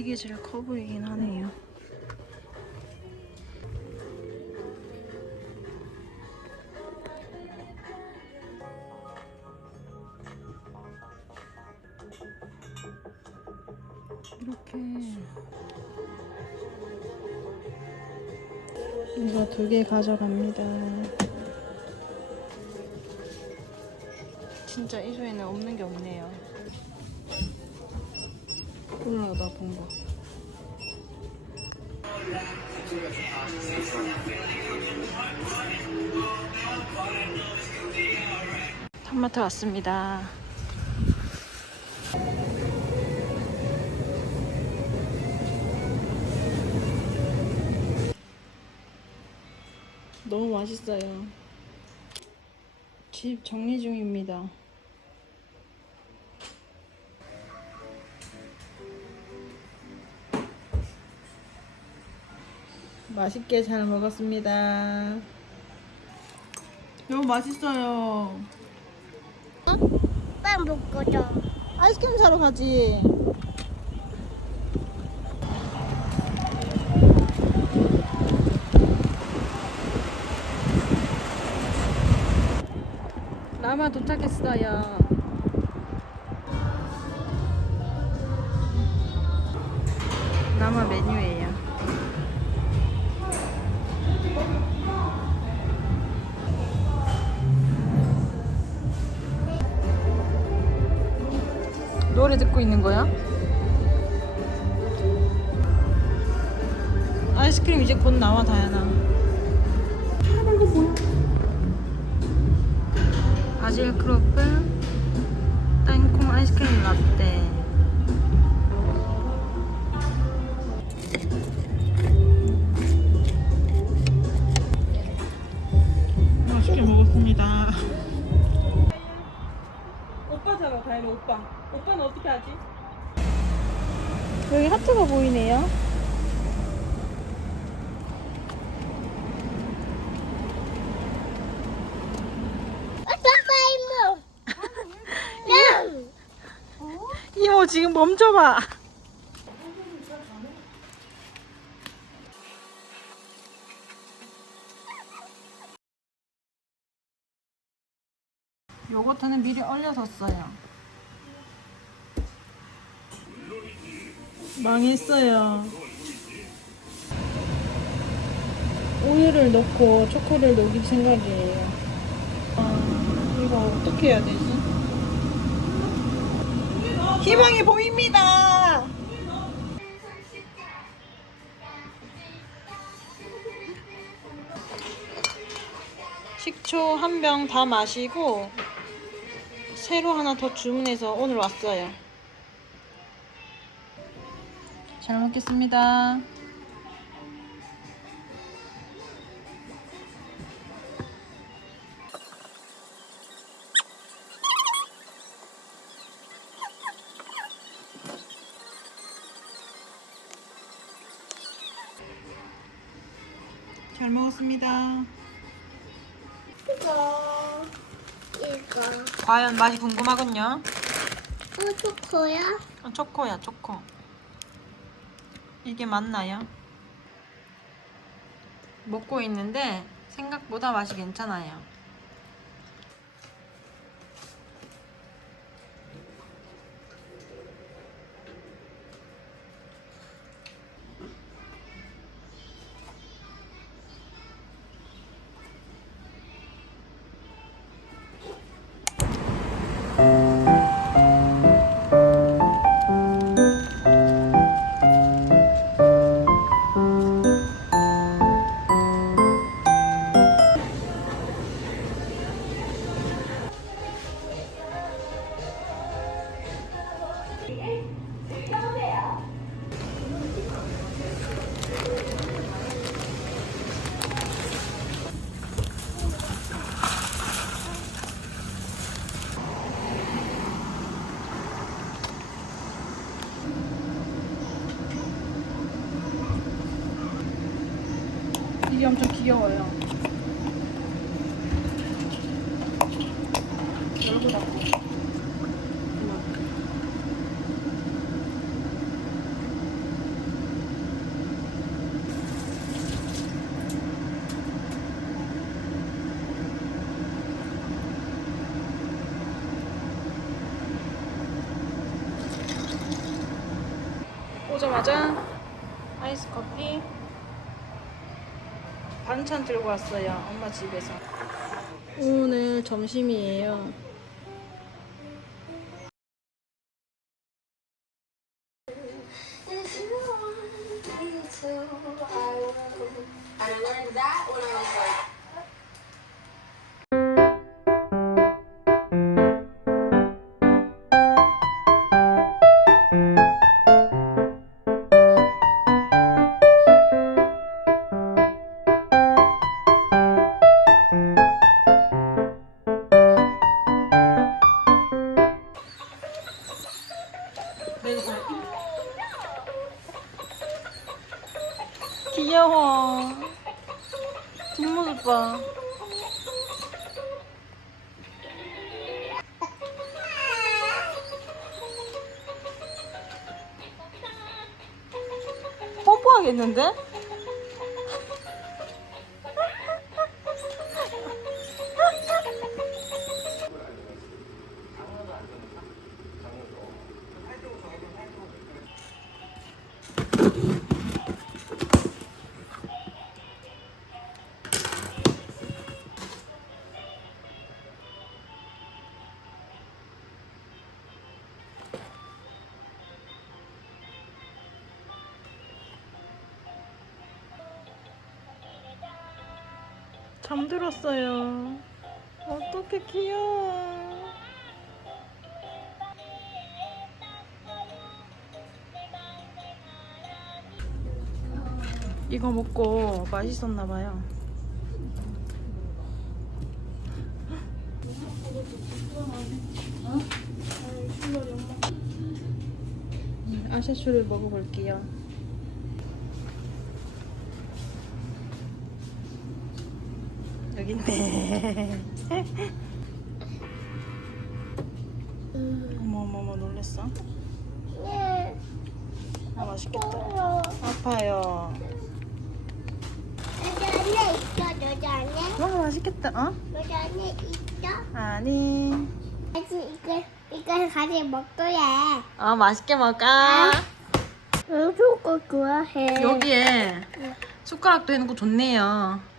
되게 커 보이긴 하네요. 이렇게 이거 두 개 가져갑니다. 진짜 이소에는 없는 게 없네요. 올라다 본 거. 탐마트 왔습니다. 너무 맛있어요. 집 정리 중입니다. 맛있게 잘 먹었습니다. 너무 맛있어요. 빵 먹고죠. 아이스크림 사러 가지. 라마 도착했어요. 바질 크로플 이모 지금 멈춰봐. 요거트는 미리 얼려뒀어요. 망했어요. 우유를 넣고 초코를 녹일 생각이에요. 아, 이거 어떻게 해야 되지? 희망이 보입니다. 식초 한 병 다 마시고 새로 하나 더 주문해서 오늘 왔어요. 잘 먹겠습니다. 잘 먹었습니다. 이거. 이거. 과연 맛이 궁금하군요. 어, 초코야? 어, 초코야, 초코. 이게 맞나요? 먹고 있는데 생각보다 맛이 괜찮아요. 귀여워요. 열고 닫고. 오자마자 아이스 커피 반찬 들고 왔어요. 엄마 집에서. 오늘 점심이에요. 뽀뽀하겠는데? 잠들었어요. 어떻게 귀여워. 이거 먹고 맛있었나 봐요. 음, 아샤슈를 먹어볼게요. 여기 있네. 어머 어머 어머 놀랬어. 네. 아 맛있겠다. 어. 아파요. 여자 안에 있어. 여자 안에. 와 맛있겠다. 어? 여자 안에 있어. 아니. 아직 이거 이거 같이 먹어야. 어 맛있게 먹어. 응, 초코 좋아해. 여기에 숟가락도 해놓고 좋네요.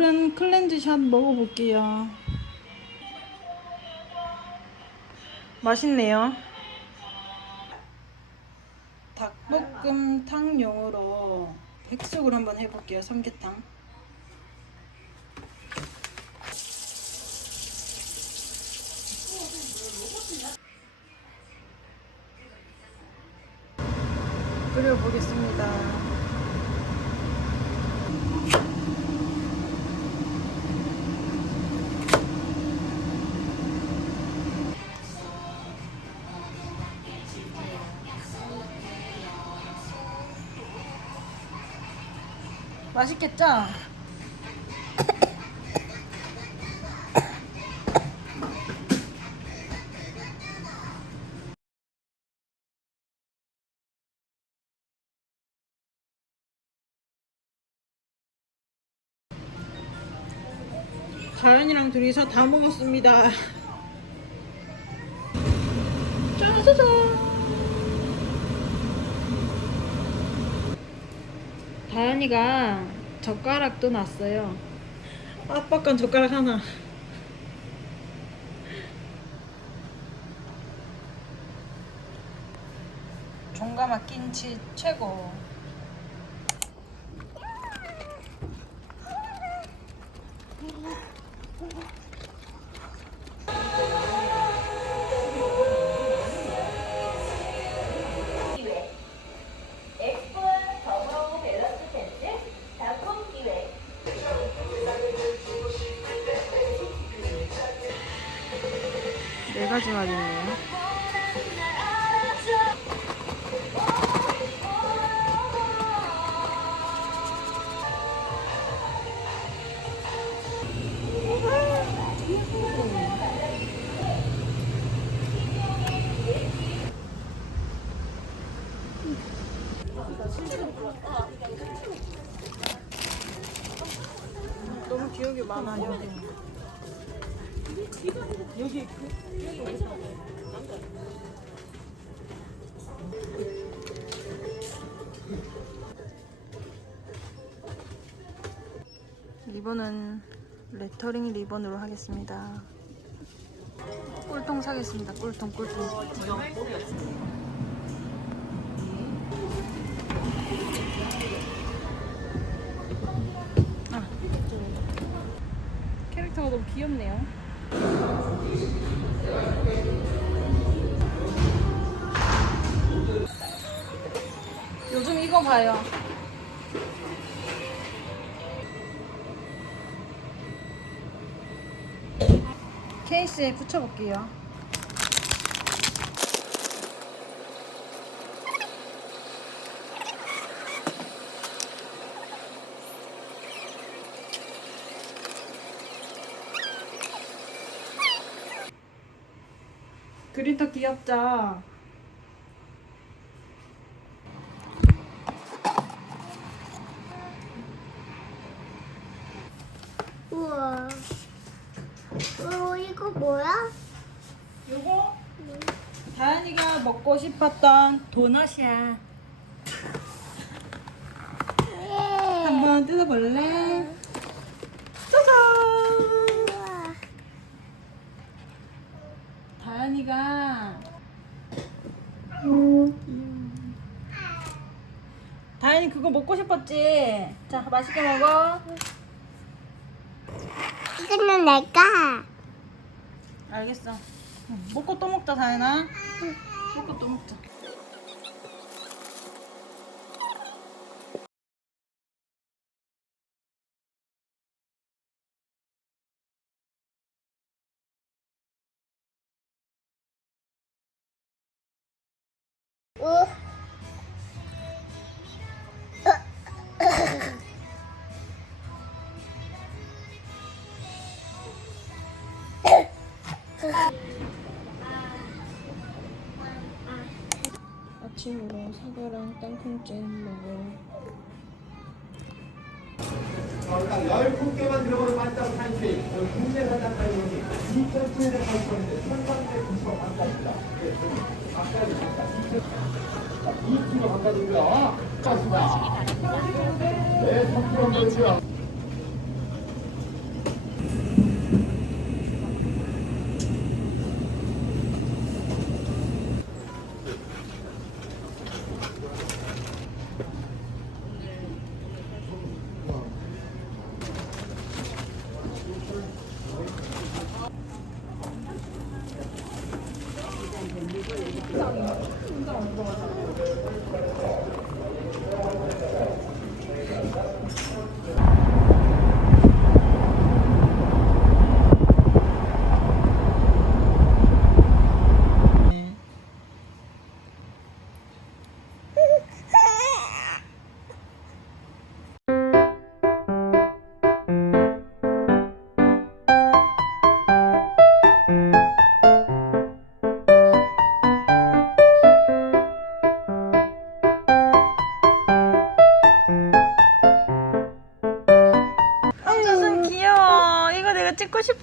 푸른 클렌즈샷 먹어볼게요. 맛있네요. 닭볶음 탕용으로 백숙을 한번 해볼게요. 삼계탕. 맛있겠죠? 자연이랑 둘이서 다 먹었습니다. 짜자잔. 다현이가 젓가락도 놨어요. 아빠 건 젓가락 하나. 종가마 김치 최고. 여기. 여기 리본은 레터링 리본으로 하겠습니다. 꿀통 사겠습니다. 꿀통 꿀통. 너무 귀엽네요. 요즘 이거 봐요. 케이스에 붙여볼게요. 그린터 귀엽죠? 우와. 어, 이거 뭐야? 요거 다현이가 먹고 싶었던 도넛이야. 예. 한번 뜯어볼래? 짜잔! 우와. 다현이가 다현이 그거 먹고 싶었지? 자 맛있게 먹어. 이거는 내가. 알겠어. 응, 먹고 또 먹자 다현아. 먹고 또 먹자. 아침으로 사과랑 땅콩잼 먹어. 일단 19개만 들어보는 만점 산책, 국내 사장까지 오니 2,780원인데 1,390원 반값입니다. 네, 가까이 가까이. 2kg 가까이고요. 맞습니다. 네, 3kg 정도고요. 짜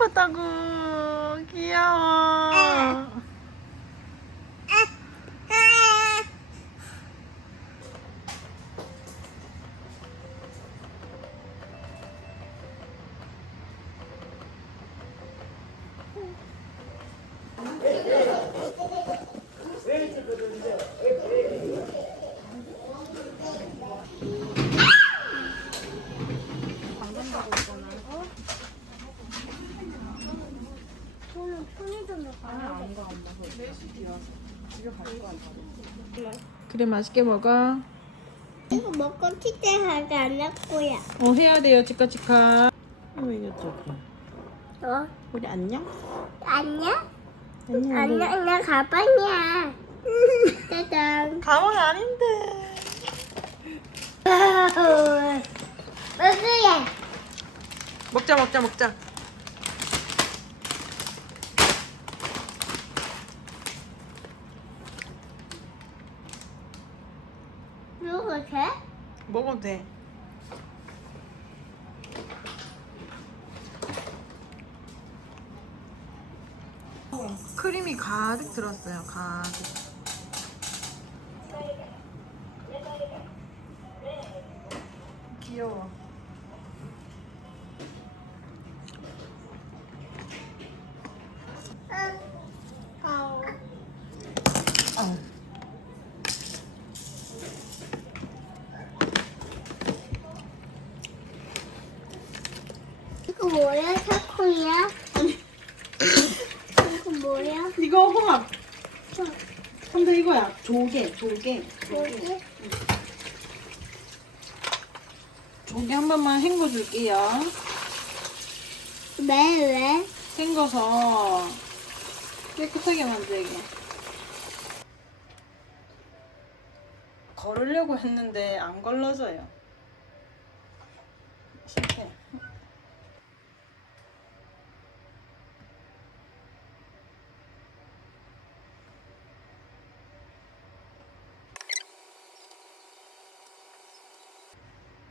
싶었다고. 그래 맛있게 먹어. 이거 먹고 티켓하지 않을 거야. 어 해야 돼요 치카 치카. 어 이거 저기. 어? 우리 안녕? 안녕? 안녕. 안녕, 나 가방이야. 짜잔. 가방 아닌데. 먹으래. 먹자 먹자 먹자. 먹어도 돼. 크림이 가득 들었어요. 가득. 이거 뭐야? 타코야? 이거 뭐야? 이거 홍합. 근데 이거야. 조개, 조개. 뭐지? 조개 한 번만 헹궈 줄게요. 왜 왜? 헹궈서 깨끗하게 만들게. 걸으려고 했는데 안 걸러져요. 실패.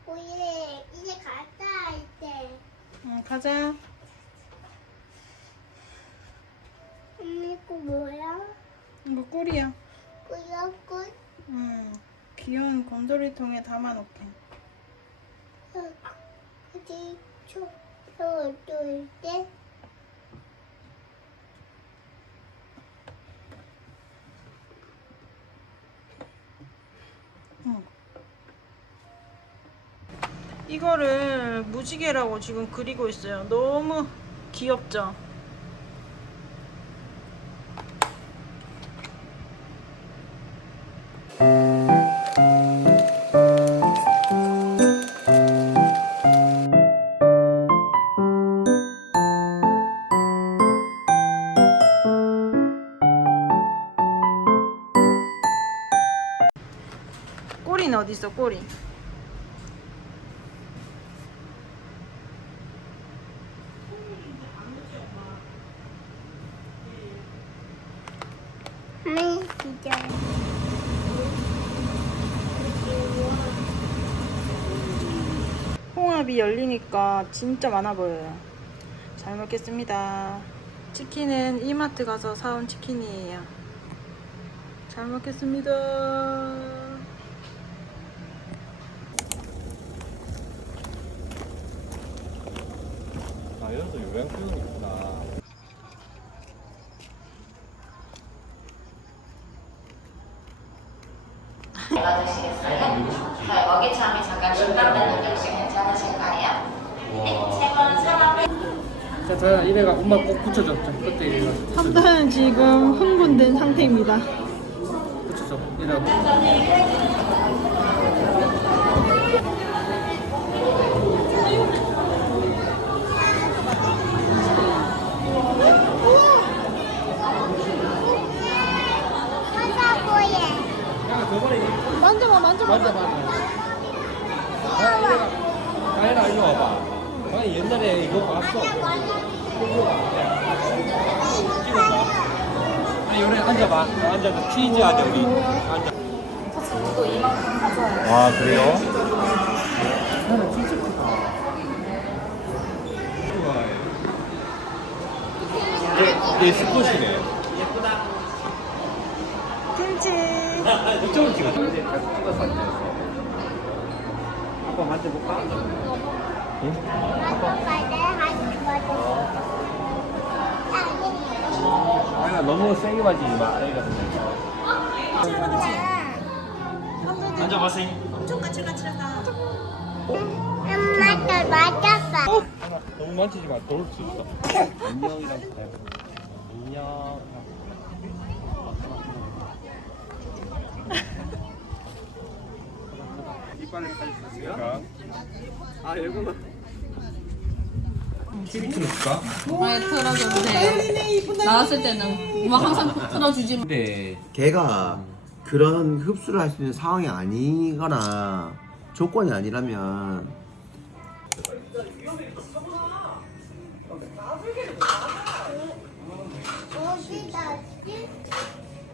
우리 이제 갔다 이제. 응, 가자. 음, 이거 뭐야? 이거 꿀이야. 꽃? 음, 귀여운 곰돌이통에 담아놓게. 어디 초? 어디 때? 이거를 무지개라고 지금 그리고 있어요. 너무 귀엽죠? 꼬리는 어디 있어? 꼬리. 홍합이 열리니까 진짜 많아 보여요. 잘 먹겠습니다. 치킨은 이마트 가서 사온 치킨이에요. 잘 먹겠습니다. 아또 요양 표현이 받으시겠어요? 네, 먹이참이 잠깐 중단되는 역시 괜찮으실까요? 네, 세 번, 사망 자, 자, 이래가 엄마 꼭. 자, 끝에 이래가. 삼단은 지금 흥분된 상태입니다. 붙여줘. 이래가. 맞아, 맞아. 가연아, 이리 와봐. 아, 옛날에 이거 봤어. 찍었어? 아, 요래 앉아봐. 앉아서 치즈 하자, 우리. 앉아. 아 그래요? 나는 치즈 크다. 얘, 얘 스쿼시네. 김치. 이쪽으로 찍어. 이제 같이 찍어서 앉아. 아빠 만져볼까? 아빠 갈때 하지 마. 아이가 너무 세게 만지지 마. 아이가. 앉아봐세요. 엄마도 맞았어. 너무 만지지 마. 돌을 수 있어. 해요. 안녕. 이빨을 살렸으니까. 아. TV 틀어줄까? 많이 돼요. 나왔을 때는 음악 항상 틀어주지 마. 근데 걔가 그런 흡수를 할 수 있는 상황이 아니거나 조건이 아니라면